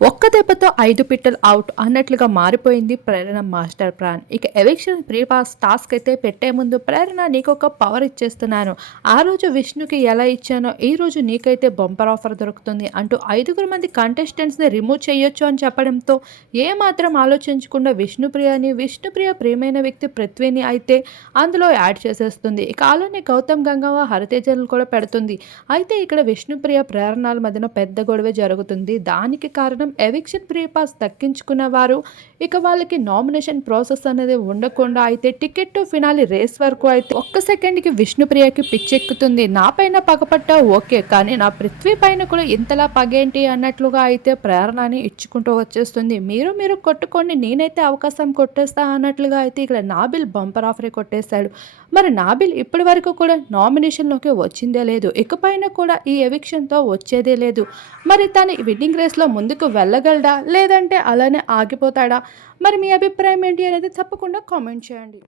ఒక్క దెబ్బతో ఐదు పిట్టలు అవుట్ అన్నట్లుగా మారిపోయింది ప్రేరణ మాస్టర్ ప్లాన్ ఇక ఎవిక్షన్ ప్రీ పాస్ టాస్క్ అయితే పెట్టే ముందు ప్రేరణ నీకు ఒక పవర్ ఇచ్చేస్తున్నాను. ఆ రోజు విష్ణుకి ఎలా ఇచ్చానో ఈ రోజు నీకైతే బంపర్ ఆఫర్ దొరుకుతుంది అంటూ ఐదుగురు మంది కంటెస్టెంట్స్ని రిమూవ్ చేయొచ్చు అని చెప్పడంతో ఏ మాత్రం ఆలోచించకుండా విష్ణుప్రియని విష్ణుప్రియ ప్రియమైన వ్యక్తి పృథ్వీని అయితే అందులో యాడ్ చేసేస్తుంది. ఇక అలానే గౌతమ్ గంగవ్వ హరితేజలు కూడా పెడుతుంది. అయితే ఇక్కడ విష్ణుప్రియ ప్రేరణల మధ్యన పెద్ద గొడవ జరుగుతుంది. దానికి కారణం ఎవిక్షన్ ప్రీ పాస్ దక్కించుకున్న వారు ఇక వాళ్ళకి నామినేషన్ ప్రాసెస్ అనేది ఉండకుండా అయితే టికెట్ టు ఫినాలి రేస్ వరకు అయితే ఒక్క సెకండ్కి విష్ణుప్రియకి పిచ్చెక్కుతుంది. నా పైన పగపట్టా ఓకే కానీ నా పృథ్వీ పైన కూడా ఇంతలా పగేంటి అన్నట్లుగా అయితే ప్రేరణని ఇచ్చుకుంటూ వచ్చేస్తుంది. మీరు మీరు కొట్టుకోండి నేనైతే అవకాశం కొట్టేస్తా అన్నట్లుగా అయితే ఇక్కడ నాబిల్ బంపర్ ఆఫరే కొట్టేశాడు. మరి నాబిల్ ఇప్పటి వరకు కూడా నామినేషన్లోకి వచ్చిందే లేదు. ఇకపైన కూడా ఈ ఎవిక్షన్తో వచ్చేదే లేదు. మరి తను విన్నింగ్ రేస్లో ముందుకు వెళ్ళగలడా? లేదంటే అలానే ఆగిపోతాడా? మరి మీ అభిప్రాయం ఏంటి అనేది తప్పకుండా కామెంట్ చేయండి.